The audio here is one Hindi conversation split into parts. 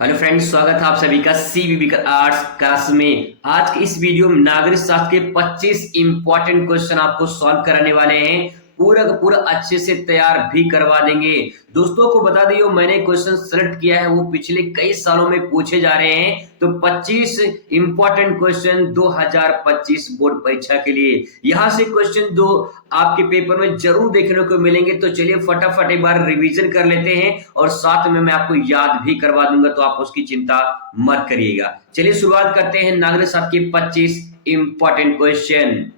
हेलो फ्रेंड्स, स्वागत है आप सभी का सीबीबी का आर्ट्स क्लास में। आज के इस वीडियो में नागरिक शास्त्र के 25 इंपॉर्टेंट क्वेश्चन आपको सॉल्व कराने वाले हैं। पूरा का पूरा अच्छे से तैयार भी करवा देंगे। दोस्तों को बता दियो, मैंने क्वेश्चन सेलेक्ट किया है, वो पिछले कई सालों में पूछे जा रहे हैं। तो 25 इंपॉर्टेंट क्वेश्चन 2025 बोर्ड परीक्षा के लिए यहां से क्वेश्चन दो आपके पेपर में जरूर देखने को मिलेंगे। तो चलिए फटाफट एक बार रिवीजन कर लेते हैं और साथ में मैं आपको याद भी करवा दूंगा, तो आप उसकी चिंता मत करिएगा। चलिए शुरुआत करते हैं नागरिक शास्त्र के 25 इंपॉर्टेंट क्वेश्चन।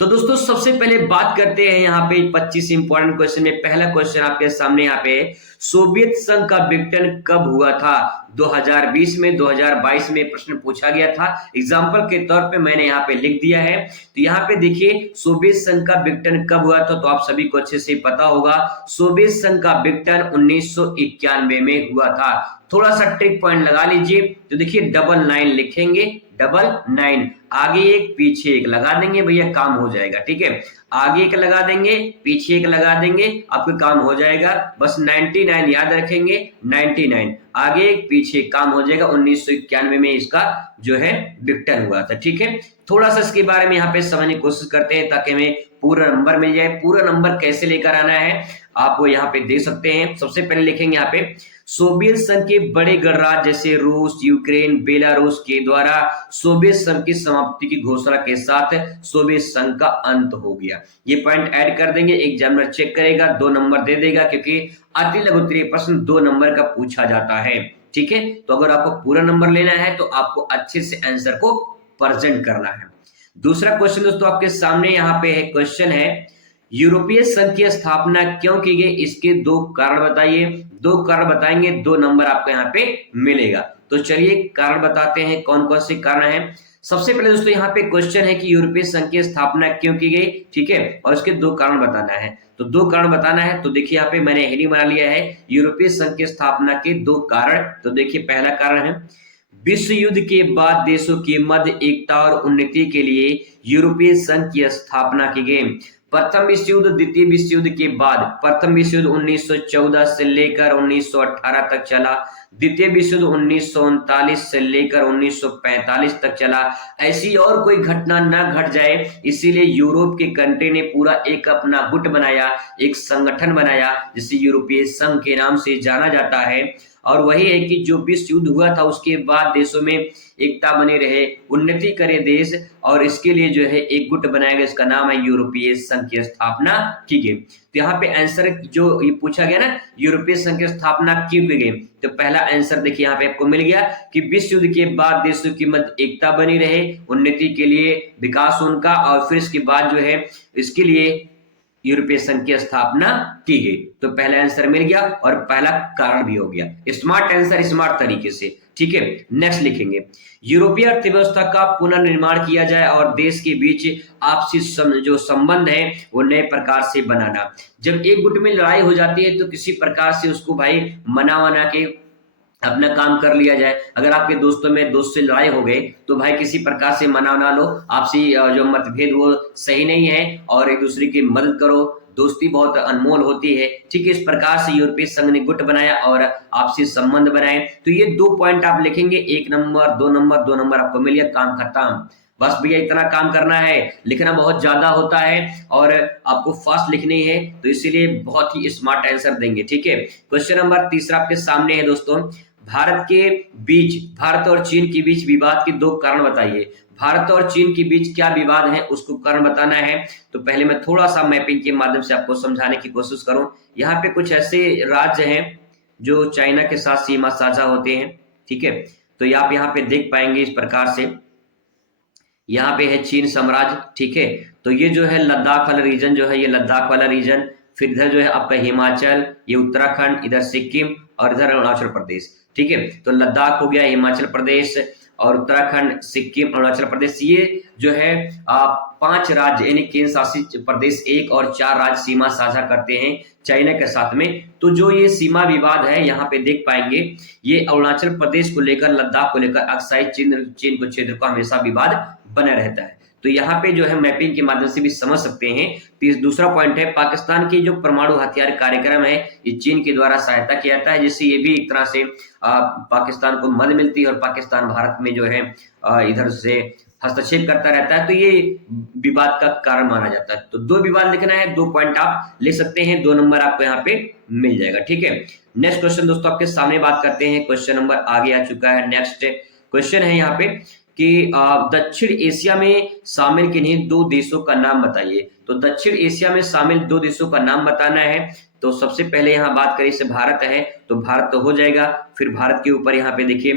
तो दोस्तों सबसे पहले बात करते हैं यहाँ पे 25 इंपॉर्टेंट क्वेश्चन में। पहला क्वेश्चन आपके सामने यहाँ पे, सोवियत संघ का विघटन कब हुआ था? 2020 में, 2022 में प्रश्न पूछा गया था। एग्जाम्पल के तौर पे मैंने यहाँ पे लिख दिया है। तो यहाँ पे देखिए सोवियत संघ का विघटन कब हुआ था, तो आप सभी को अच्छे से पता होगा। सोवियत संघ का विघटन 1991 में हुआ था। थोड़ा सा ट्रिक पॉइंट लगा लीजिए। तो देखिए 99 लिखेंगे, 99 आगे एक पीछे एक लगा देंगे, भैया काम हो जाएगा। ठीक है, आगे एक लगा देंगे, पीछे एक लगा देंगे, आपका काम हो जाएगा। बस 99 याद रखेंगे, 99 आगे एक पीछे काम हो जाएगा। 1991 में इसका जो है विघटन हुआ था। ठीक है, थोड़ा सा इसके बारे में यहाँ पे समझने की कोशिश करते हैं ताकि हमें पूरा नंबर मिल जाए। पूरा नंबर कैसे लेकर आना है आपको यहाँ पे दे सकते हैं। सबसे पहले लिखेंगे यहाँ पे, सोवियत संघ के बड़े गणराज्य जैसे रूस, यूक्रेन, बेलारूस के द्वारा सोवियत संघ की समाप्ति की घोषणा के साथ सोवियत संघ का अंत हो गया। ये पॉइंट ऐड कर देंगे, एग्जामिनर चेक करेगा, 2 नंबर दे देगा, क्योंकि अति लघु उत्तरीय प्रश्न 2 नंबर का पूछा जाता है। ठीक है, तो अगर आपको पूरा नंबर लेना है तो आपको अच्छे से आंसर को प्रेजेंट करना है। दूसरा क्वेश्चन दोस्तों आपके सामने यहाँ पे है, क्वेश्चन है, यूरोपीय संघ की स्थापना क्यों की गई? इसके 2 कारण बताइए। 2 कारण बताएंगे, 2 नंबर आपको यहाँ पे मिलेगा। तो चलिए कारण बताते हैं, कौन कौन से कारण हैं। सबसे पहले दोस्तों यहाँ पे क्वेश्चन है कि यूरोपीय संघ की स्थापना क्यों की गई। ठीक है, और इसके 2 कारण बताना है। तो 2 कारण बताना है, तो देखिए यहाँ पे मैंने हेडिंग बना लिया है, यूरोपीय संघ की स्थापना के 2 कारण। तो देखिए पहला कारण है, विश्व युद्ध के बाद देशों की मध्य एकता और उन्नति के लिए यूरोपीय संघ की स्थापना की गई। प्रथम विश्व युद्ध, द्वितीय विश्व युद्ध के बाद, प्रथम विश्व युद्ध 1914 से लेकर 1918 तक चला। द्वितीय विश्व युद्ध 1939 से लेकर 1945 तक चला। ऐसी और कोई घटना न घट जाए, इसीलिए यूरोप के कंट्री ने पूरा एक अपना गुट बनाया, एक संगठन बनाया, जिसे यूरोपीय संघ के नाम से जाना जाता है। और वही है कि जो विश्व युद्ध हुआ था उसके बाद देशों में एकता बनी रहे, उन्नति करे देश, और इसके लिए जो है एक गुट बनाया गया, इसका नाम है यूरोपीय संघ की स्थापना की गई। तो यहाँ पे आंसर जो ये पूछा गया ना, यूरोपीय संघ की स्थापना क्यों की गई, तो पहला आंसर देखिए यहाँ पे आपको मिल गया कि विश्व युद्ध के बाद देशों की मध्य एकता बनी रहे, उन्नति के लिए, विकास उनका, और फिर इसके बाद जो है इसके लिए यूरोपीय संघ की स्थापना की गई। तो पहला आंसर मिल गया और पहला कारण भी हो गया। स्मार्ट आंसर, स्मार्ट तरीके से। ठीक है, नेक्स्ट लिखेंगे, यूरोपीय अर्थव्यवस्था का पुनर्निर्माण किया जाए और देश के बीच आपसी जो संबंध है वो नए प्रकार से बनाना। जब एक गुट में लड़ाई हो जाती है तो किसी प्रकार से उसको भाई मना के अपना काम कर लिया जाए। अगर आपके दोस्तों में दोस्त से लड़ाई हो गई तो भाई किसी प्रकार से मना लो, आपसी जो मतभेद वो सही नहीं है, और एक दूसरे की मदद करो। दोस्ती बहुत अनमोल होती है। ठीक है, इस प्रकार से यूरोपीय संघ ने गुट बनाया और आपसी संबंध बनाए। तो ये 2 पॉइंट आप लिखेंगे, 1 नंबर, 2 नंबर, 2 नंबर आपको मिल गया, काम खत्म। बस भैया इतना काम करना है, लिखना बहुत ज्यादा होता है और आपको फास्ट लिखनी है, तो इसीलिए बहुत ही स्मार्ट आंसर देंगे। ठीक है, क्वेश्चन नंबर तीसरा आपके सामने है दोस्तों, भारत और चीन के बीच विवाद के 2 कारण बताइए। भारत और चीन के बीच क्या विवाद है उसको कारण बताना है। तो पहले मैं थोड़ा सा मैपिंग के माध्यम से आपको समझाने की कोशिश करूं। यहाँ पे कुछ ऐसे राज्य हैं जो चाइना के साथ सीमा साझा होते हैं। ठीक है, तो आप यहाँ पे देख पाएंगे इस प्रकार से, यहाँ पे है चीन साम्राज्य। ठीक है, तो ये जो है लद्दाख वाला रीजन जो है, ये लद्दाख वाला रीजन, फिर इधर जो है आपका हिमाचल, ये उत्तराखंड, इधर सिक्किम और इधर अरुणाचल प्रदेश। ठीक है, तो लद्दाख हो गया, हिमाचल प्रदेश और उत्तराखंड, सिक्किम, अरुणाचल प्रदेश, ये जो है 5 राज्य यानी केंद्र शासित प्रदेश 1 और 4 राज्य सीमा साझा करते हैं चाइना के साथ में। तो जो ये सीमा विवाद है यहाँ पे देख पाएंगे, ये अरुणाचल प्रदेश को लेकर, लद्दाख को लेकर अक्साई चीन को क्षेत्र का हमेशा विवाद बना रहता है। तो यहाँ पे जो है मैपिंग के माध्यम से भी समझ सकते हैं। दूसरा पॉइंट है, पाकिस्तान की जो परमाणु हथियार कार्यक्रम है ये चीन के द्वारा सहायता किया जाता है, जिससे ये भी एक तरह से पाकिस्तान को मदद मिलती है और पाकिस्तान भारत में जो है इधर से हस्तक्षेप करता रहता है, तो ये विवाद का कारण माना जाता है। तो 2 विवाद लिखना है, 2 पॉइंट आप ले सकते हैं, 2 नंबर आपको यहाँ पे मिल जाएगा। ठीक है, नेक्स्ट क्वेश्चन दोस्तों आपके सामने बात करते हैं। क्वेश्चन नंबर आगे आ चुका है। नेक्स्ट क्वेश्चन है यहाँ पे कि दक्षिण एशिया में शामिल किन्हीं 2 देशों का नाम बताइए। तो दक्षिण एशिया में शामिल 2 देशों का नाम बताना है। तो सबसे पहले यहाँ बात करें से भारत है, तो भारत तो हो जाएगा। फिर भारत के ऊपर यहाँ पे देखिए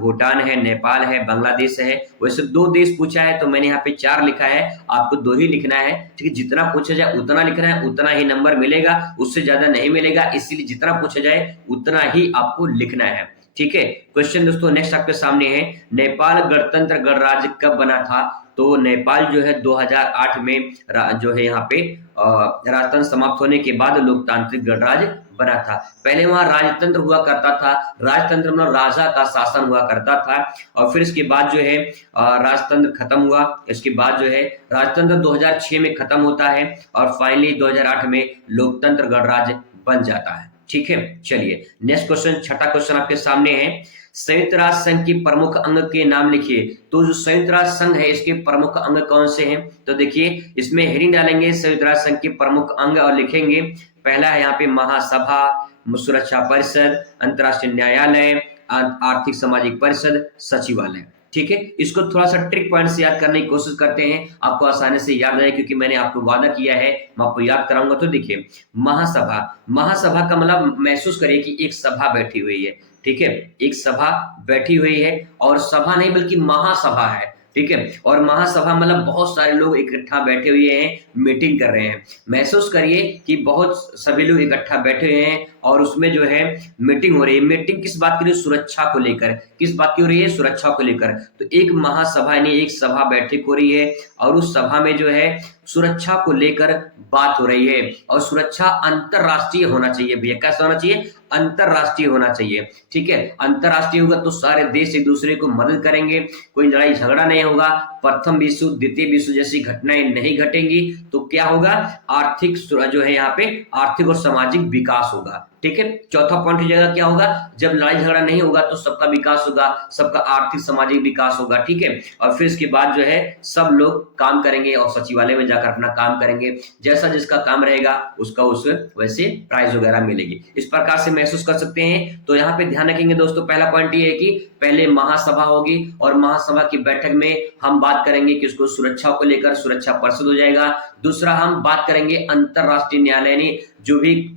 भूटान है, नेपाल है, बांग्लादेश है। वैसे 2 देश पूछा है तो मैंने यहाँ पे 4 लिखा है, आपको 2 ही लिखना है। ठीक है, जितना पूछा जाए उतना लिखना है, उतना ही नंबर मिलेगा, उससे ज्यादा नहीं मिलेगा। इसीलिए जितना पूछा जाए उतना ही आपको लिखना है। ठीक है, क्वेश्चन दोस्तों नेक्स्ट आपके सामने है, नेपाल गणतंत्र गणराज्य कब बना था। तो नेपाल जो है 2008 में जो है यहाँ पे राजतंत्र समाप्त होने के बाद लोकतांत्रिक गणराज्य बना था। पहले वहां राजतंत्र हुआ करता था, राजतंत्र में राजा का शासन हुआ करता था, और फिर इसके बाद जो है राजतंत्र खत्म हुआ। इसके बाद जो है राजतंत्र 2006 में खत्म होता है और फाइनली 2008 में लोकतंत्र गणराज्य बन जाता है। ठीक है, चलिए नेक्स्ट क्वेश्चन, छठा क्वेश्चन आपके सामने है, संयुक्त राष्ट्र संघ की प्रमुख अंग के नाम लिखिए। तो जो संयुक्त राष्ट्र संघ है इसके प्रमुख अंग कौन से हैं। तो देखिए इसमें हेडिंग डालेंगे संयुक्त राष्ट्र संघ के प्रमुख अंग और लिखेंगे, पहला है यहाँ पे महासभा, सुरक्षा परिषद, अंतर्राष्ट्रीय न्यायालय, आर्थिक सामाजिक परिषद, सचिवालय। ठीक है, इसको थोड़ा सा ट्रिक पॉइंट से याद करने की कोशिश करते हैं, आपको आसानी से याद आए, क्योंकि मैंने आपको वादा किया है मैं आपको याद कराऊंगा। तो देखिए महासभा, महासभा का मतलब महसूस करिए कि एक सभा बैठी हुई है। ठीक है, एक सभा बैठी हुई है, और सभा नहीं बल्कि महासभा है। ठीक है, और महासभा मतलब बहुत सारे लोग इकट्ठा बैठे हुए हैं, मीटिंग कर रहे हैं। महसूस करिए कि बहुत सभी लोग इकट्ठा बैठे हुए हैं और उसमें जो है मीटिंग हो रही है। मीटिंग किस बात के लिए, सुरक्षा को लेकर। किस बात की हो रही है, सुरक्षा को लेकर। तो एक महासभा यानी एक सभा बैठक हो रही है और उस सभा में जो है सुरक्षा को लेकर बात हो रही है, और सुरक्षा अंतरराष्ट्रीय होना चाहिए भैया। कैसा होना चाहिए, अंतरराष्ट्रीय होना चाहिए। ठीक है, अंतरराष्ट्रीय होगा तो सारे देश एक दूसरे को मदद करेंगे, कोई लड़ाई झगड़ा नहीं होगा, प्रथम विश्व द्वितीय विश्व जैसी घटनाएं नहीं घटेंगी। तो क्या होगा, आर्थिक जो है यहाँ पे आर्थिक और सामाजिक विकास होगा। ठीक है, चौथा पॉइंट की जगह क्या होगा, जब लड़ाई झगड़ा नहीं होगा तो सबका विकास होगा, सबका आर्थिक सामाजिक विकास होगा। ठीक है, और फिर इसके बाद जो है सब लोग काम करेंगे और सचिवालय में जाकर अपना काम करेंगे, जैसा जिसका काम रहेगा उसका उस वैसे प्राइज वगैरह मिलेगी। इस प्रकार से महसूस कर सकते हैं। तो यहाँ पे ध्यान रखेंगे दोस्तों, पहला पॉइंट ये है कि पहले महासभा होगी और महासभा की बैठक में हम बात करेंगे कि उसको सुरक्षा को लेकर सुरक्षा परिषद हो जाएगा। दूसरा हम बात करेंगे अंतरराष्ट्रीय न्यायालय, जो भी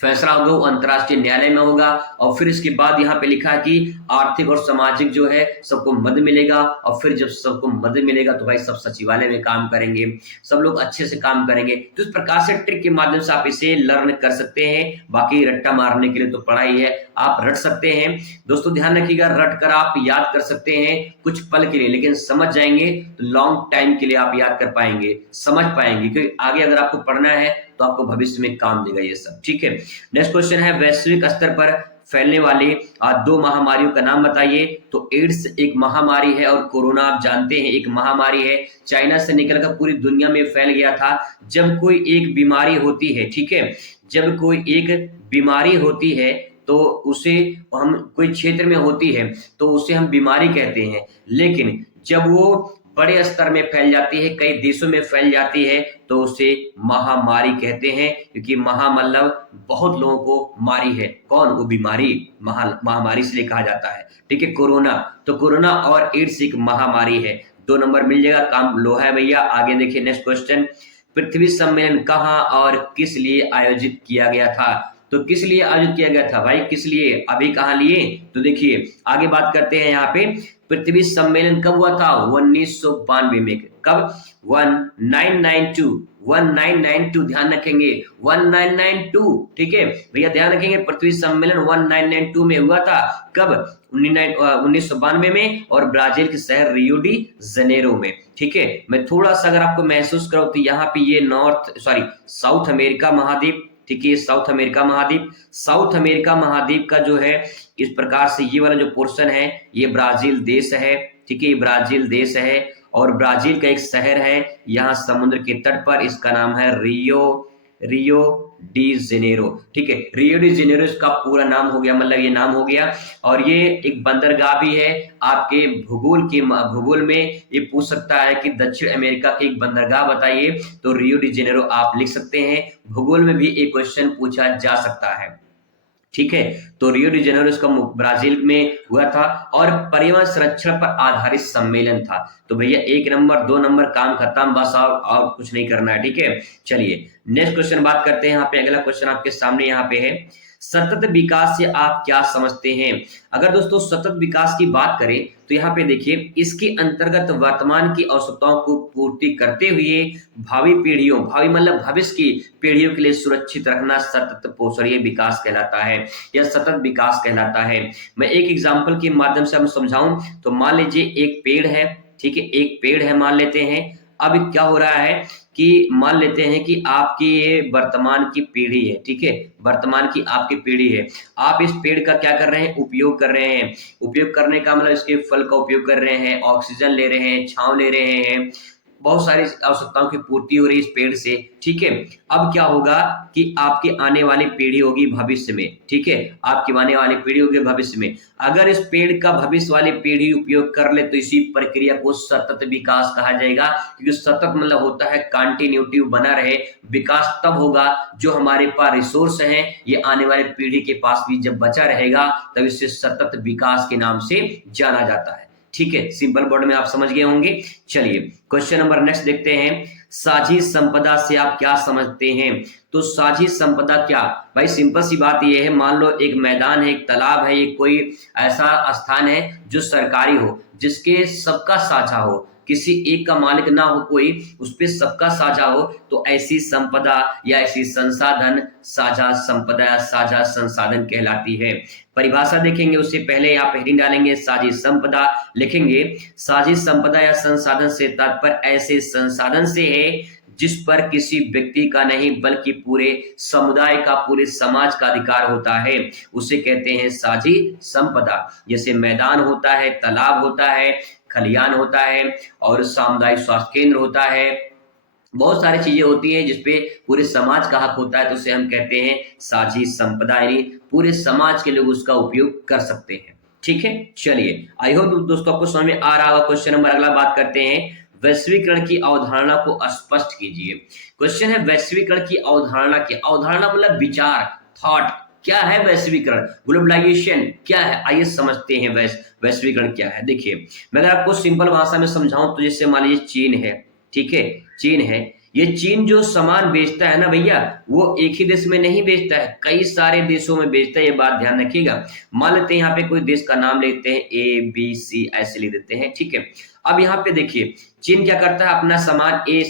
फैसला होगा वो अंतरराष्ट्रीय न्यायालय में होगा। और फिर इसके बाद यहाँ पे लिखा है कि आर्थिक और सामाजिक जो है सबको मदद मिलेगा, और फिर जब सबको मदद मिलेगा तो भाई सब सचिवालय में काम करेंगे, सब लोग अच्छे से काम करेंगे। तो इस प्रकार से ट्रिक के माध्यम से आप इसे लर्न कर सकते हैं। बाकी रट्टा मारने के लिए तो पढ़ाई है, आप रट सकते हैं। दोस्तों ध्यान रखिएगा, रट कर आप याद कर सकते हैं कुछ पल के लिए, लेकिन समझ जाएंगे तो लॉन्ग टाइम के लिए आप याद कर पाएंगे, समझ पाएंगे, क्योंकि आगे अगर आपको पढ़ना है तो आपको भविष्य में काम देगा ये सब। ठीक है, नेक्स्ट क्वेश्चन है, वैश्विक स्तर पर फैलने वाली 2 महामारियों का नाम बताइए। तो एड्स एक महामारी है और कोरोना आप जानते हैं एक महामारी है। चाइना से निकलकर पूरी दुनिया में फैल गया था। जब कोई एक बीमारी होती है, ठीक है, जब कोई एक बीमारी होती है तो उसे हम कोई क्षेत्र में होती है तो उसे हम बीमारी कहते हैं, लेकिन जब वो बड़े स्तर में फैल जाती है, कई देशों में फैल जाती है, तो उसे महामारी कहते हैं, क्योंकि महा मतलब बहुत लोगों को मारी है। कौन, वो बीमारी महामारी इसलिए कहा जाता है। ठीक है, कोरोना, तो कोरोना और एड्स एक महामारी है। 2 नंबर मिल जाएगा, काम लोहा है भैया। आगे देखिए नेक्स्ट क्वेश्चन, पृथ्वी सम्मेलन कहाँ और किस लिए आयोजित किया गया था। तो किस लिए आयोजित किया गया था भाई, किस लिए, अभी कहाँ लिए। तो देखिए आगे बात करते हैं यहाँ पे, पृथ्वी सम्मेलन कब हुआ था, 1992 में। कब, 1992 ध्यान रखेंगे, 1992। ठीक है भैया, ध्यान रखेंगे, पृथ्वी सम्मेलन 1992 में हुआ था। कब, 1992 में, और ब्राजील के शहर रियो डी जनेरो में। ठीक है, मैं थोड़ा सा अगर आपको महसूस कराऊं तो यहाँ पे ये साउथ अमेरिका महाद्वीप, ठीक है, साउथ अमेरिका महाद्वीप का जो है इस प्रकार से ये वाला जो पोर्शन है ये ब्राजील देश है। ठीक है, ये ब्राजील देश है, और ब्राजील का एक शहर है यहाँ समुद्र के तट पर, इसका नाम है रियो डी जेनेरो। ठीक है, रियो डी जेनेरो इसका पूरा नाम हो गया, मतलब ये नाम हो गया। और ये एक बंदरगाह भी है। आपके भूगोल में ये पूछ सकता है कि दक्षिण अमेरिका की एक बंदरगाह बताइए, तो रियो डी जेनेरो आप लिख सकते हैं। भूगोल में भी एक क्वेश्चन पूछा जा सकता है। ठीक है, तो रियो डी जेनेरो इसका ब्राजील में हुआ था और पर्यावरण संरक्षण पर आधारित सम्मेलन था। तो भैया 1 नंबर 2 नंबर काम खत्म, बस और कुछ नहीं करना है। ठीक है, चलिए नेक्स्ट क्वेश्चन बात करते हैं। यहाँ पे अगला क्वेश्चन आपके सामने यहाँ पे है, सतत विकास से आप क्या समझते हैं? अगर दोस्तों सतत विकास की बात करें तो यहाँ पे देखिए, इसके अंतर्गत वर्तमान की आवश्यकताओं को पूर्ति करते हुए भावी मतलब भविष्य की पीढ़ियों के लिए सुरक्षित रखना सतत पोषणीय विकास कहलाता है या सतत विकास कहलाता है। मैं एक एग्जाम्पल के माध्यम से हम समझाऊं तो मान लीजिए एक पेड़ है। ठीक है, एक पेड़ है मान लेते हैं। अब क्या हो रहा है कि मान लेते हैं कि आपकी ये वर्तमान की पीढ़ी है। ठीक है, वर्तमान की आपकी पीढ़ी है। आप इस पेड़ का क्या कर रहे हैं? उपयोग कर रहे हैं। उपयोग करने का मतलब इसके फल का उपयोग कर रहे हैं, ऑक्सीजन ले रहे हैं, छांव ले रहे हैं, बहुत सारी आवश्यकताओं की पूर्ति हो रही है इस पेड़ से। ठीक है, अब क्या होगा कि आपकी आने वाली पीढ़ी होगी भविष्य में। ठीक है, आपकी आने वाली पीढ़ी होगी भविष्य में। अगर इस पेड़ का भविष्य वाली पीढ़ी उपयोग कर ले तो इसी प्रक्रिया को सतत विकास कहा जाएगा, क्योंकि सतत मतलब होता है कंटिन्यूटी बना रहे। विकास तब होगा जो हमारे पास रिसोर्स हैं ये आने वाली पीढ़ी के पास भी जब बचा रहेगा, तब इसे सतत विकास के नाम से जाना जाता है। ठीक है, सिंपल वर्ड में आप समझ गए होंगे। चलिए क्वेश्चन नंबर नेक्स्ट देखते हैं, साझी संपदा से आप क्या समझते हैं? तो साझी संपदा क्या? भाई सिंपल सी बात यह है, मान लो एक मैदान है, एक तालाब है, ये कोई ऐसा स्थान है जो सरकारी हो, जिसके सबका साझा हो, किसी एक का मालिक ना हो कोई, उस पे सबका साझा हो, तो ऐसी संपदा या ऐसी संसाधन साझा संपदा या साझा संसाधन कहलाती है। परिभाषा देखेंगे उससे पहले आप हेडिंग डालेंगे साझी संपदा, लिखेंगे साझी संपदा या संसाधन से तात्पर्य ऐसे संसाधन से है जिस पर किसी व्यक्ति का नहीं बल्कि पूरे समुदाय का, पूरे समाज का अधिकार होता है, उसे कहते हैं साझी संपदा। जैसे मैदान होता है, तालाब होता है, खलियान होता है और सामुदायिक स्वास्थ्य केंद्र होता है, बहुत सारी चीजें होती हैं जिसपे पूरे समाज का हक होता है, तो उसे हम कहते हैं साझी संपदा, यानी पूरे समाज के लोग उसका उपयोग कर सकते हैं। ठीक है, चलिए आई होप दोस्तों आपको समझ में आ रहा होगा। क्वेश्चन नंबर अगला बात करते हैं, वैश्वीकरण की अवधारणा को स्पष्ट कीजिए। क्वेश्चन है वैश्वीकरण की अवधारणा की। अवधारणा मतलब विचार, थॉट। क्या है वैश्वीकरण? ग्लोबलाइजेशन क्या है? आइए समझते हैं वैश्वीकरण क्या है। देखिए मैं अगर आपको सिंपल भाषा में समझाऊं तो जैसे मान लीजिए चीन है। ठीक है, चीन है, ये चीन जो सामान बेचता है ना भैया, वो एक ही देश में नहीं बेचता है, कई सारे देशों में बेचता है, ये बात ध्यान रखिएगा। मान लेते हैं यहाँ पे कोई देश का नाम लेते हैं, ABC ऐसे लिख देते हैं। ठीक है, अब यहाँ पे देखिए चीन क्या करता है, अपना सामान ए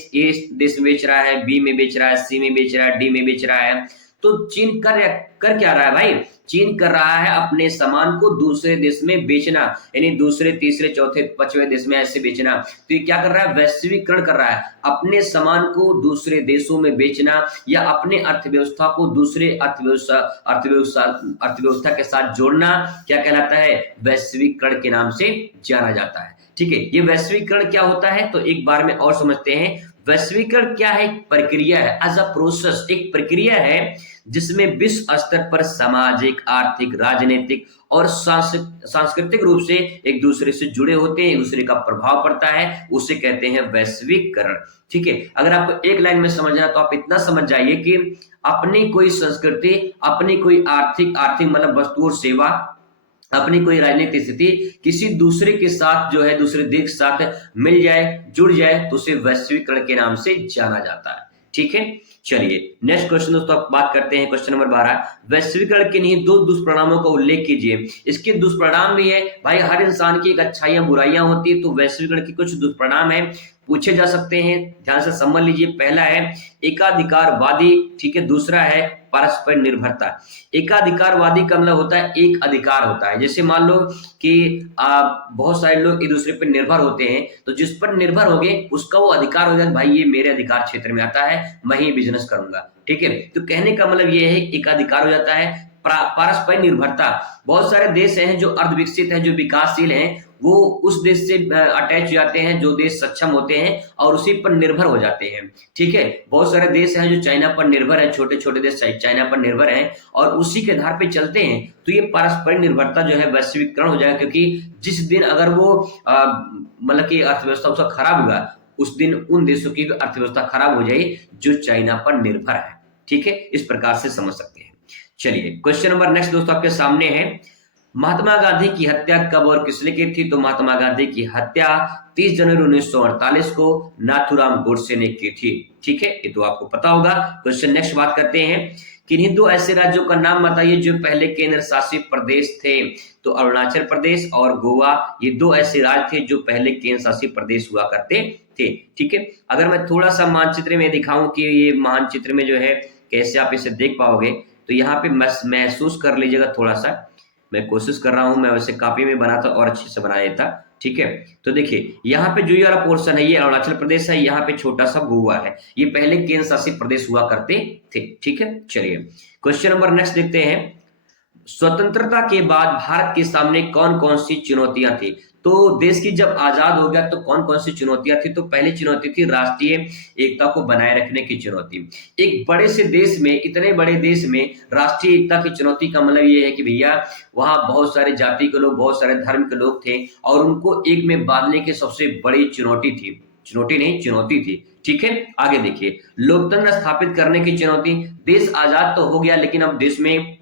देश में बेच रहा है, B में बेच रहा है, C में बेच रहा है, D में बेच रहा है। तो चीन कर क्या रहा है भाई? चीन कर रहा है अपने सामान को दूसरे देश में बेचना, यानी दूसरे तीसरे चौथे पांचवें देश में ऐसे बेचना। तो ये क्या कर रहा है? वैश्वीकरण कर रहा है, अपने सामान को दूसरे देशों में बेचना या अपने अर्थव्यवस्था को दूसरे अर्थव्यवस्था के साथ जोड़ना, क्या कहलाता है? वैश्वीकरण के नाम से जाना जाता है। ठीक है, ये वैश्वीकरण क्या होता है तो एक बार में और समझते हैं। वैश्वीकरण क्या है? एक प्रक्रिया है, एज अ प्रोसेस, एक प्रक्रिया है जिसमें विश्व स्तर पर सामाजिक, आर्थिक, राजनीतिक और सांस्कृतिक रूप से एक दूसरे से जुड़े होते हैं, एक दूसरे का प्रभाव पड़ता है, उसे कहते हैं वैश्वीकरण। ठीक है, अगर आपको एक लाइन में समझना तो आप इतना समझ जाइए कि अपनी कोई संस्कृति, अपनी कोई आर्थिक मतलब वस्तु और सेवा, अपनी कोई राजनीतिक स्थिति किसी दूसरे के साथ जो है, दूसरे देश के साथ मिल जाए, जुड़ जाए, तो उसे वैश्वीकरण के नाम से जाना जाता है। ठीक है, चलिए नेक्स्ट क्वेश्चन दोस्तों आप बात करते हैं। क्वेश्चन नंबर 12, वैश्वीकरण के नहीं 2 दुष्परिणामों का उल्लेख कीजिए। इसके दुष्परिणाम भी है भाई, हर इंसान की एक अच्छाइयां बुराइयां होती है, तो वैश्वीकरण के कुछ दुष्परिणाम है, पूछे जा सकते हैं, ध्यान से समझ लीजिए। पहला है एकाधिकारवादी। ठीक है, दूसरा है परस्पर निर्भरता। एकाधिकारवादी का मतलब होता है एक अधिकार होता है, जैसे मान लो कि बहुत सारे लोग एक दूसरे पर निर्भर होते हैं, तो जिस पर निर्भर हो गए उसका वो अधिकार हो जाए, भाई ये मेरे अधिकार क्षेत्र में आता है, मैं ही बिजनेस करूंगा। ठीक है, तो कहने का मतलब ये है एकाधिकार हो जाता है। पारस्परिक निर्भरता। बहुत सारे देश हैं जो अर्धविकसित है, जो विकासशील हैं, वो उस देश से अटैच हो जाते हैं जो देश सक्षम होते हैं और उसी पर निर्भर हो जाते हैं। ठीक है, बहुत सारे देश हैं जो चाइना पर निर्भर है, छोटे छोटे देश चाइना पर निर्भर हैं और उसी के आधार पे चलते हैं। तो ये पारस्परिक निर्भरता जो है वैश्वीकरण हो जाएगा, क्योंकि जिस दिन अगर वो मतलब की अर्थव्यवस्था उसका खराब हुआ, उस दिन उन देशों की अर्थव्यवस्था खराब हो जाएगी जो चाइना पर निर्भर है। ठीक है, इस प्रकार से समझ सकते हैं। चलिए क्वेश्चन नंबर नेक्स्ट दोस्तों आपके सामने है, महात्मा गांधी की हत्या कब और किसने की थी? तो महात्मा गांधी की हत्या 30 जनवरी 1948 को नाथूराम गोडसे ने की थी। ठीक है, ये तो आपको पता होगा। क्वेश्चन नेक्स्ट बात करते हैं, किन्हीं दो ऐसे राज्यों का नाम बताइए जो पहले केंद्र शासित प्रदेश थे। तो अरुणाचल प्रदेश और गोवा, ये दो ऐसे राज्य थे जो पहले केंद्र शासित प्रदेश हुआ करते थे। ठीक है, अगर मैं थोड़ा सा मानचित्र में दिखाऊं कि ये मानचित्र में जो है कैसे आप इसे देख पाओगे, तो यहाँ पे महसूस कर लीजिएगा थोड़ा सा। मैं कोशिश कर रहा हूं, मैं वैसे कॉपी में बनाता और अच्छे से बना देता। ठीक है, तो देखिए यहाँ पे जो ये वाला पोर्शन है ये अरुणाचल प्रदेश है, यहाँ पे छोटा सा गोवा है, ये पहले केंद्र शासित प्रदेश हुआ करते थे। ठीक है, चलिए क्वेश्चन नंबर नेक्स्ट देखते हैं, स्वतंत्रता के बाद भारत के सामने कौन कौन सी चुनौतियां थी? तो देश की जब आजाद हो गया तो कौन कौन सी चुनौतियां थी? तो पहली चुनौती थी राष्ट्रीय एकता को बनाए रखने की चुनौती। एक बड़े से देश में, इतने बड़े देश में राष्ट्रीय एकता की चुनौती का मतलब ये है कि भैया वहां बहुत सारे जाति के लोग, बहुत सारे धर्म के लोग थे और उनको एक में बांधने की सबसे बड़ी चुनौती थी, चुनौती नहीं चुनौती थी। ठीक है, आगे देखिए, लोकतंत्र स्थापित करने की चुनौती। देश आजाद तो हो गया लेकिन अब देश में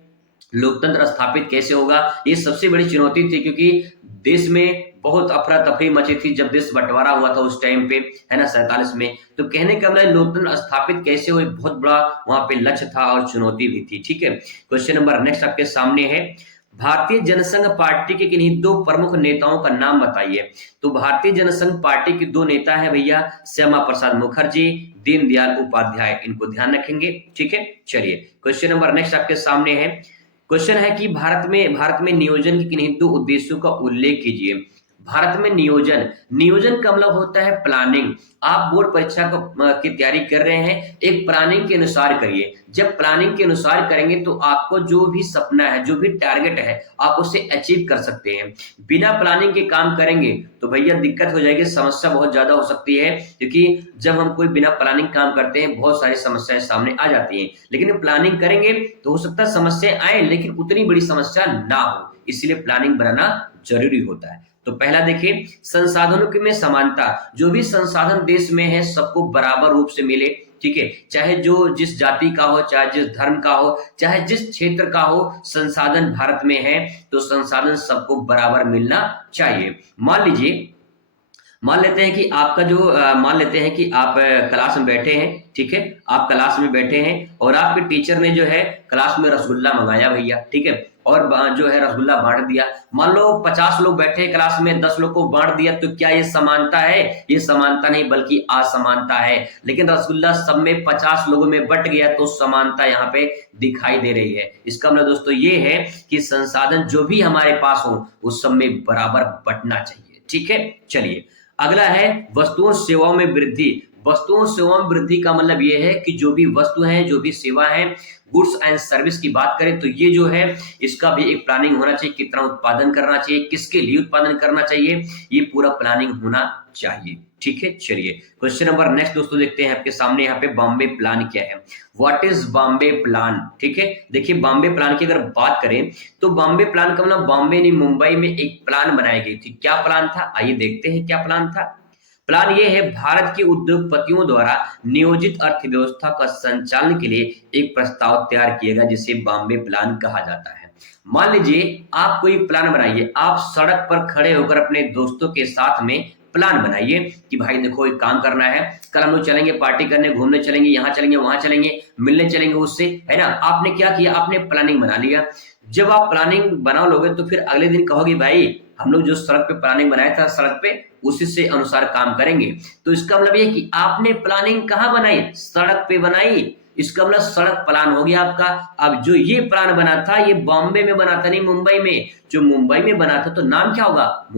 लोकतंत्र स्थापित कैसे होगा, ये सबसे बड़ी चुनौती थी, क्योंकि देश में बहुत अफरा तफरी मची थी जब देश बंटवारा हुआ था उस टाइम पे, है ना, 47 में। तो कहने का मतलब लोकतंत्र स्थापित कैसे हो, बहुत बड़ा वहां पे लक्ष्य था और चुनौती भी थी। ठीक है, क्वेश्चन नंबर नेक्स्ट आपके सामने है, भारतीय जनसंघ पार्टी के किन्हीं दो प्रमुख नेताओं का नाम बताइए। तो भारतीय जनसंघ पार्टी के दो नेता है भैया, श्यामा प्रसाद मुखर्जी, दीनदयाल उपाध्याय, इनको ध्यान रखेंगे। ठीक है, चलिए क्वेश्चन नंबर नेक्स्ट आपके सामने है, क्वेश्चन है कि भारत में नियोजन के किन्हीं दो उद्देश्यों का उल्लेख कीजिए। भारत में नियोजन, नियोजन का मतलब होता है प्लानिंग। आप बोर्ड परीक्षा की तैयारी कर रहे हैं, एक प्लानिंग के अनुसार करिए। जब प्लानिंग के अनुसार करेंगे तो आपको जो भी सपना है, जो भी टारगेट है, आप उसे अचीव कर सकते हैं। बिना प्लानिंग के काम करेंगे तो भैया दिक्कत हो जाएगी, समस्या बहुत ज्यादा हो सकती है, क्योंकि जब हम कोई बिना प्लानिंग काम करते हैं बहुत सारी समस्याएं सामने आ जाती हैं। लेकिन प्लानिंग करेंगे तो हो सकता है समस्याएं आए लेकिन उतनी बड़ी समस्या ना हो, इसलिए प्लानिंग बनाना जरूरी होता है। तो पहला देखिए, संसाधनों की में समानता, जो भी संसाधन देश में है सबको बराबर रूप से मिले। ठीक है, चाहे जो जिस जाति का हो, चाहे जिस धर्म का हो, चाहे जिस क्षेत्र का हो, संसाधन भारत में है तो संसाधन सबको बराबर मिलना चाहिए। मान लेते हैं कि आपका जो मान लेते हैं कि आप क्लास में बैठे हैं। ठीक है, आप क्लास में बैठे हैं और आपके टीचर ने जो है क्लास में रसगुल्ला मंगाया भैया। ठीक है, और जो है रसगुल्ला बांट दिया। मान लो 50 लोग बैठे हैं क्लास में, 10 लोग को बांट दिया, तो क्या ये समानता है? ये समानता नहीं बल्कि असमानता है। लेकिन रसगुल्ला सब में 50 लोगों में बट गया तो समानता यहाँ पे दिखाई दे रही है। इसका मतलब दोस्तों ये है कि संसाधन जो भी हमारे पास हो उस सब में बराबर बंटना चाहिए। ठीक है, चलिए अगला है वस्तुओं सेवाओं में वृद्धि। वस्तुओं सेवाओं में वृद्धि का मतलब ये है कि जो भी वस्तु है, जो भी सेवा है, गुड्स एंड सर्विस की बात करें तो ये जो है इसका भी एक प्लानिंग होना चाहिए, कितना उत्पादन करना चाहिए, किसके लिए उत्पादन करना चाहिए, ये पूरा प्लानिंग होना चाहिए। ठीक है, चलिए क्वेश्चन नंबर नेक्स्ट दोस्तों देखते हैं आपके सामने। यहाँ पे बॉम्बे प्लान क्या है, व्हाट इज बॉम्बे प्लान? ठीक है, देखिए बॉम्बे प्लान की अगर बात करें तो बॉम्बे प्लान का मतलब बॉम्बे नहीं मुंबई में एक प्लान बनाई गई थी। क्या प्लान था, आइए देखते हैं क्या प्लान था। प्लान ये है, भारत के उद्योगपतियों द्वारा नियोजित अर्थव्यवस्था का संचालन के लिए एक प्रस्ताव तैयार किया गया जिसे बॉम्बे प्लान कहा जाता है। मान लीजिए आप कोई प्लान बनाइए, आप सड़क पर खड़े होकर अपने दोस्तों के साथ में प्लान बनाइए कि भाई देखो एक काम करना है, कल हम लोग चलेंगे पार्टी करने, घूमने चलेंगे, यहाँ चलेंगे, वहां चलेंगे, मिलने चलेंगे उससे, है ना। आपने क्या किया, आपने प्लानिंग बना लिया। जब आप प्लानिंग बना लोगे तो फिर अगले दिन कहोगे भाई हम लोग जो सड़क पे प्लानिंग बनाया था सड़क पे उसी से अनुसार काम करेंगे। तो इसका मतलब ये कि आपने प्लानिंग कहाँ बनाई, सड़क पे बनाई। इसका मतलब सड़क प्लान हो गया आपका। अब जो ये प्लान बना था ये बॉम्बे में बना था, नहीं मुंबई में। जो मुंबई में बना था तो नाम क्या होगा,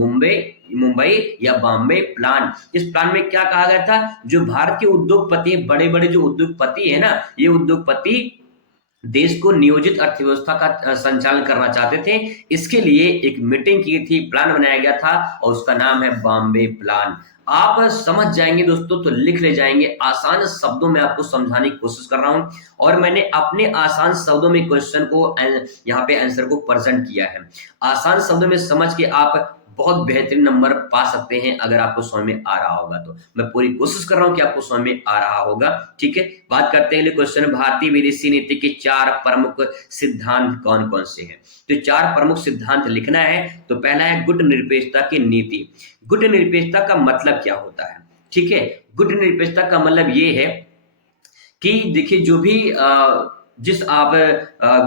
मुंबई या बॉम्बे प्लान। इस प्लान में क्या कहा गया था, जो भारत के उद्योगपति, बड़े बड़े जो उद्योगपति है ना, ये उद्योगपति देश को नियोजित अर्थव्यवस्था का संचालन करना चाहते थे। इसके लिए एक मीटिंग की थी, प्लान बनाया गया था और उसका नाम है बॉम्बे प्लान। आप समझ जाएंगे दोस्तों तो लिख ले जाएंगे। आसान शब्दों में आपको समझाने की कोशिश कर रहा हूं और मैंने अपने आसान शब्दों में क्वेश्चन को यहाँ पे आंसर को प्रेजेंट किया है। आसान शब्दों में समझ के आप बहुत बेहतरीन नंबर पा सकते हैं अगर आपको समझ में आ रहा होगा तो। मैं पूरी कोशिश कर रहा हूं कि आपको समझ में आ रहा होगा। ठीक है, बात करते हैं अगले क्वेश्चन। भारतीय विदेशी नीति के 4 प्रमुख सिद्धांत कौन कौन से हैं? तो 4 प्रमुख सिद्धांत लिखना है। तो पहला है गुटनिरपेक्षता की नीति। गुटनिरपेक्षता का मतलब क्या होता है? ठीक है, गुटनिरपेक्षता का मतलब ये है कि देखिए जो भी जिस आप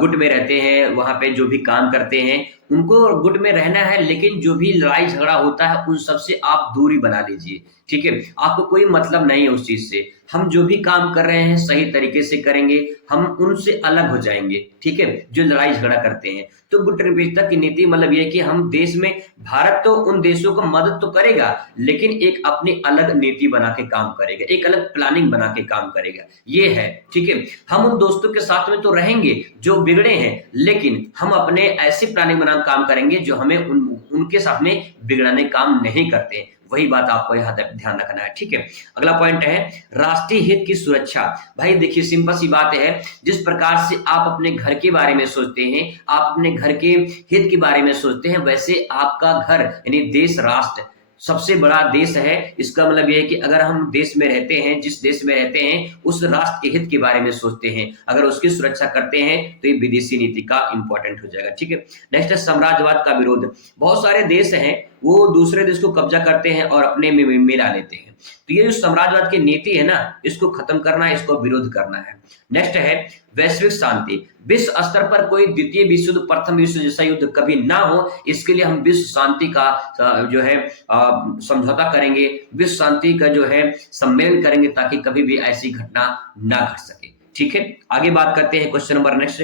गुट में रहते हैं वहां पे जो भी काम करते हैं उनको गुट में रहना है, लेकिन जो भी लड़ाई झगड़ा होता है उन सबसे आप दूरी बना लीजिए। ठीक है, आपको कोई मतलब नहीं है उस चीज से। हम जो भी काम कर रहे हैं सही तरीके से करेंगे, हम उनसे अलग हो जाएंगे। ठीक है, जो लड़ाई झगड़ा करते हैं। तो गुटनिरपेक्षता की नीति मतलब यह है कि हम देश में, भारत तो उन देशों को मदद तो करेगा लेकिन एक अपनी अलग नीति बना के काम करेगा, एक अलग प्लानिंग बना के काम करेगा, ये है। ठीक है, हम उन दोस्तों के साथ में तो रहेंगे जो बिगड़े हैं, लेकिन हम अपने ऐसी प्लानिंग बना काम करेंगे जो हमें उनके साथ में बिगड़ाने काम नहीं करते। वही बात आपको यहाँ ध्यान रखना है। ठीक है, अगला पॉइंट है राष्ट्रीय हित की सुरक्षा। भाई देखिए सिंपल सी बात है, जिस प्रकार से आप अपने घर के बारे में सोचते हैं, आप अपने घर के हित के बारे में सोचते हैं, वैसे आपका घर यानी देश, राष्ट्र सबसे बड़ा देश है। इसका मतलब यह है कि अगर हम देश में रहते हैं, जिस देश में रहते हैं उस राष्ट्र के हित के बारे में सोचते हैं, अगर उसकी सुरक्षा करते हैं तो ये विदेशी नीति का इंपॉर्टेंट हो जाएगा। ठीक है, नेक्स्ट है साम्राज्यवाद का विरोध। बहुत सारे देश हैं वो दूसरे देश को कब्जा करते हैं और अपने में मिला लेते हैं। तो ये जो साम्राज्यवाद की नीति है ना, इसको खत्म करना है, इसको विरोध करना है। नेक्स्ट है वैश्विक शांति। विश्व स्तर पर कोई द्वितीय विश्व युद्ध, प्रथम विश्व जैसा युद्ध कभी ना हो, इसके लिए हम विश्व शांति का जो है समझौता करेंगे, विश्व शांति का जो है सम्मेलन करेंगे ताकि कभी भी ऐसी घटना ना घट सके। ठीक है, आगे बात करते हैं क्वेश्चन नंबर नेक्स्ट।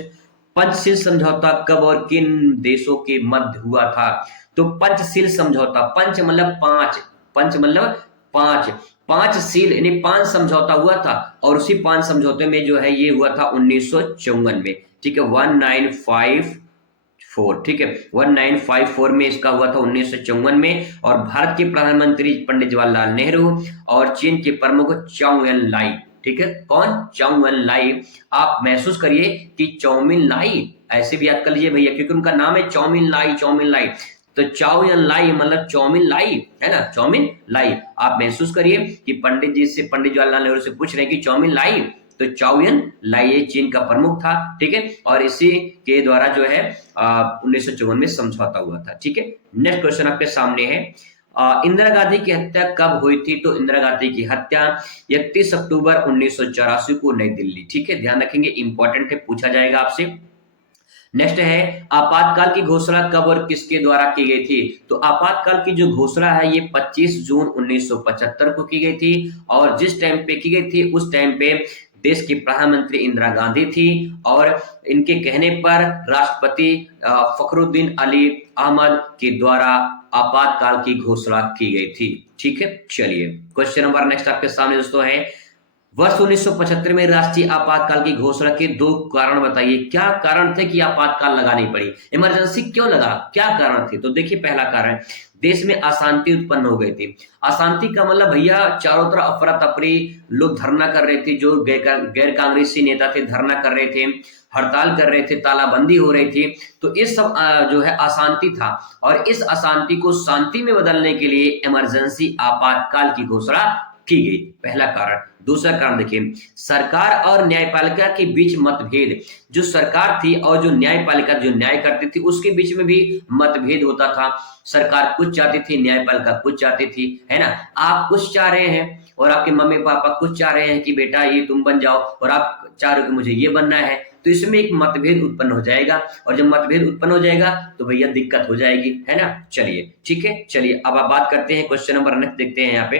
पंचशील समझौता कब और किन देशों के मध्य हुआ था? तो पंचशील समझौता, पंच मतलब 5, पंच मतलब 5, 5 सील यानी 5 समझौता हुआ था और उसी 5 समझौते में जो है ये हुआ था 1954 में। ठीक है, 1954। ठीक है, 1954 में इसका हुआ था 1954 में। और भारत के प्रधानमंत्री पंडित जवाहरलाल नेहरू और चीन के प्रमुख चाउ एन लाई। ठीक है, कौन? चाउ एन लाई। आप महसूस करिए कि चाउमिन लाई ऐसे भी याद कर लीजिए भैया, क्योंकि उनका नाम है चाउमिन लाई, चाउमिन लाई। तो चाउ एन लाई मतलब चाउमिन लाई है ना, चाउमिन लाई। आप महसूस करिए कि पंडित जी से, पंडित जवाहरलाल नेहरू से पूछ रहे हैं कि चाउमिन लाई, तो चाउ एन लाई चीन का प्रमुख था। ठीक है, और इसी के द्वारा जो है 1954 में समझौता हुआ था। ठीक है, नेक्स्ट क्वेश्चन आपके सामने है इंदिरा गांधी की हत्या कब हुई थी? तो इंदिरा गांधी की हत्या 31 अक्टूबर 1984 को नई दिल्ली। ठीक है, ध्यान रखेंगे, इंपॉर्टेंट है, पूछा जाएगा आपसे। नेक्स्ट है आपातकाल की घोषणा कब और किसके द्वारा की गई थी? तो आपातकाल की जो घोषणा है ये 25 जून 1975 को की गई थी और जिस टाइम पे की गई थी उस टाइम पे देश की प्रधानमंत्री इंदिरा गांधी थी और इनके कहने पर राष्ट्रपति फखरुद्दीन अली अहमद के द्वारा आपातकाल की घोषणा की गई थी। ठीक है, चलिए क्वेश्चन नंबर नेक्स्ट आपके सामने दोस्तों है वर्ष 1975 में राष्ट्रीय आपातकाल की घोषणा के 2 कारण बताइए। क्या कारण थे कि आपातकाल लगानी पड़ी? इमरजेंसी क्यों लगा? क्या कारण थे? तो देखिए पहला कारण, देश में अशांति उत्पन्न हो गई थी। अशांति का मतलब भैया चारों तरफ अफरा तफरी, लोग धरना कर रहे थे, जो गैर कांग्रेसी नेता थे धरना कर रहे थे, हड़ताल कर रहे थे, तालाबंदी हो रही थी। तो इस सब जो है अशांति था और इस अशांति को शांति में बदलने के लिए इमरजेंसी आपातकाल की घोषणा की गई, पहला कारण। दूसरा कारण देखिए, सरकार और न्यायपालिका के बीच मतभेद। जो सरकार थी और जो न्यायपालिका जो न्याय करती थी उसके बीच में भी मतभेद होता था। सरकार कुछ चाहती थी, न्यायपालिका कुछ चाहती थी, है ना। आप कुछ चाह रहे हैं और आपके मम्मी पापा कुछ चाह रहे हैं कि बेटा ये तुम बन जाओ, और आप चाह रहे हो कि मुझे ये बनना है, तो इसमें एक मतभेद उत्पन्न हो जाएगा और जब मतभेद उत्पन्न हो जाएगा तो भैया दिक्कत हो जाएगी, है ना। चलिए ठीक है, चलिए अब आप बात करते हैं क्वेश्चन नंबर नेक्स्ट देखते हैं यहाँ पे।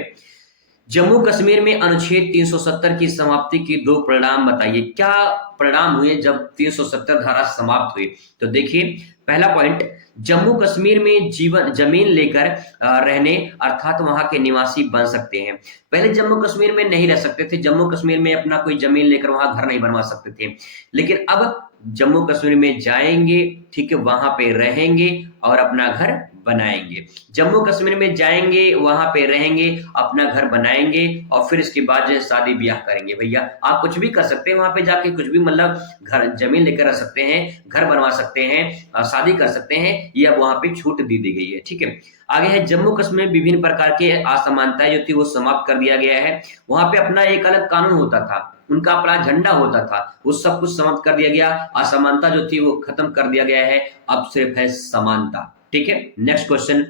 जम्मू कश्मीर में अनुच्छेद 370 की समाप्ति की दो परिणाम बताइए। क्या परिणाम हुए जब 370 धारा समाप्त हुई? तो देखिए, पहला पॉइंट, जम्मू कश्मीर में जीवन जमीन लेकर रहने अर्थात वहां के निवासी बन सकते हैं। पहले जम्मू कश्मीर में नहीं रह सकते थे, जम्मू कश्मीर में अपना कोई जमीन लेकर वहां घर नहीं बनवा सकते थे, लेकिन अब जम्मू कश्मीर में जाएंगे, ठीक है, वहां पे रहेंगे और अपना घर बनाएंगे। जम्मू कश्मीर में जाएंगे, वहां पे रहेंगे, अपना घर बनाएंगे और फिर इसके बाद जो है शादी ब्याह करेंगे। भैया आप कुछ भी कर सकते हैं वहां पे जाके, कुछ भी मतलब घर जमीन लेकर रह सकते हैं, घर बनवा सकते हैं, शादी कर सकते हैं, ये अब वहां पे छूट दे दी गई है। ठीक है, आगे है, जम्मू कश्मीर में विभिन्न प्रकार के असमानताएं जो थी वो समाप्त कर दिया गया है। वहां पे अपना एक अलग कानून होता था, उनका अपना झंडा होता था, वो सब कुछ समाप्त कर दिया गया, असमानता जो थी वो खत्म कर दिया गया है, अब सिर्फ है समानता। ठीक है, next question,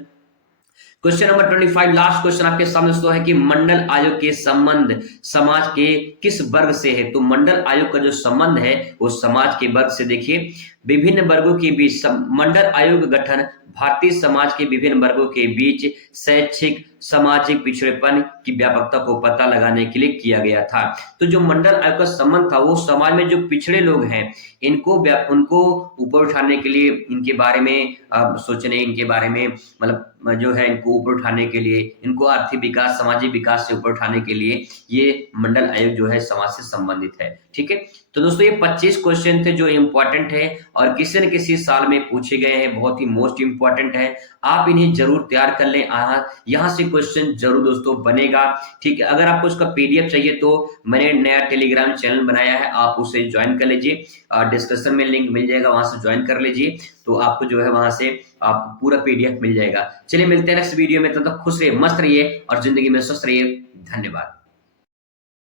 question number 25, last question आपके सामने दोस्तों है कि मंडल आयोग के संबंध समाज के किस वर्ग से है? तो मंडल आयोग का जो संबंध है वो समाज के वर्ग से। देखिए, विभिन्न वर्गों के बीच मंडल आयोग गठन भारतीय समाज के विभिन्न वर्गों के बीच शैक्षिक सामाजिक पिछड़ेपन की व्यापकता को पता लगाने के लिए किया गया था। तो जो मंडल आयोग का संबंध था वो समाज में जो पिछड़े लोग हैं उनको ऊपर उठाने के लिए, इनके बारे में सोचने, इनके बारे में मतलब जो है इनको ऊपर उठाने के लिए, इनको आर्थिक विकास सामाजिक विकास से ऊपर उठाने के लिए ये मंडल आयोग जो है समाज से संबंधित है। ठीक है, तो दोस्तों ये 25 क्वेश्चन थे जो इंपॉर्टेंट है और किसी न किसी साल में पूछे गए हैं, बहुत ही मोस्ट इंपॉर्टेंट है, आप इन्हें जरूर तैयार कर लें। यहाँ से क्वेश्चन जरूर दोस्तों बनेगा। ठीक है, अगर आपको उसका पीडीएफ चाहिए तो मैंने नया टेलीग्राम चैनल बनाया है, आप उसे ज्वाइन कर लीजिए, डिस्क्रिप्शन में लिंक मिल जाएगा, वहां से ज्वाइन कर लीजिए, तो आपको जो है वहां से आपको पूरा पीडीएफ मिल जाएगा। चलिए मिलते हैं नेक्स्ट वीडियो में, तब तक खुश रहिए, मस्त रहिए और जिंदगी में स्वस्थ रहिए। धन्यवाद।